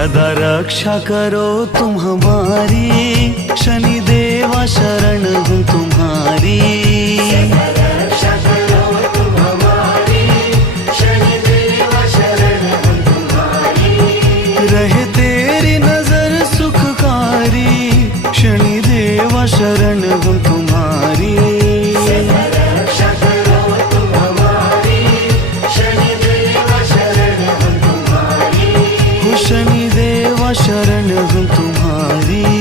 सदा रक्षा करो तुम हमारी, शनिदेवा शरण हूँ तुम्हारी। रक्षा करो तुम हमारी, शनिदेवा शरण हूँ तुम्हारी। रहे तेरी नजर सुखकारी, शनिदेवा शरण हूँ तुम्हारी। रक्षा करो तुम हमारी, शनिदेवा शरण हूँ तुम्हारी। हो शनिदेवा शरण हूँ तुम्हारी।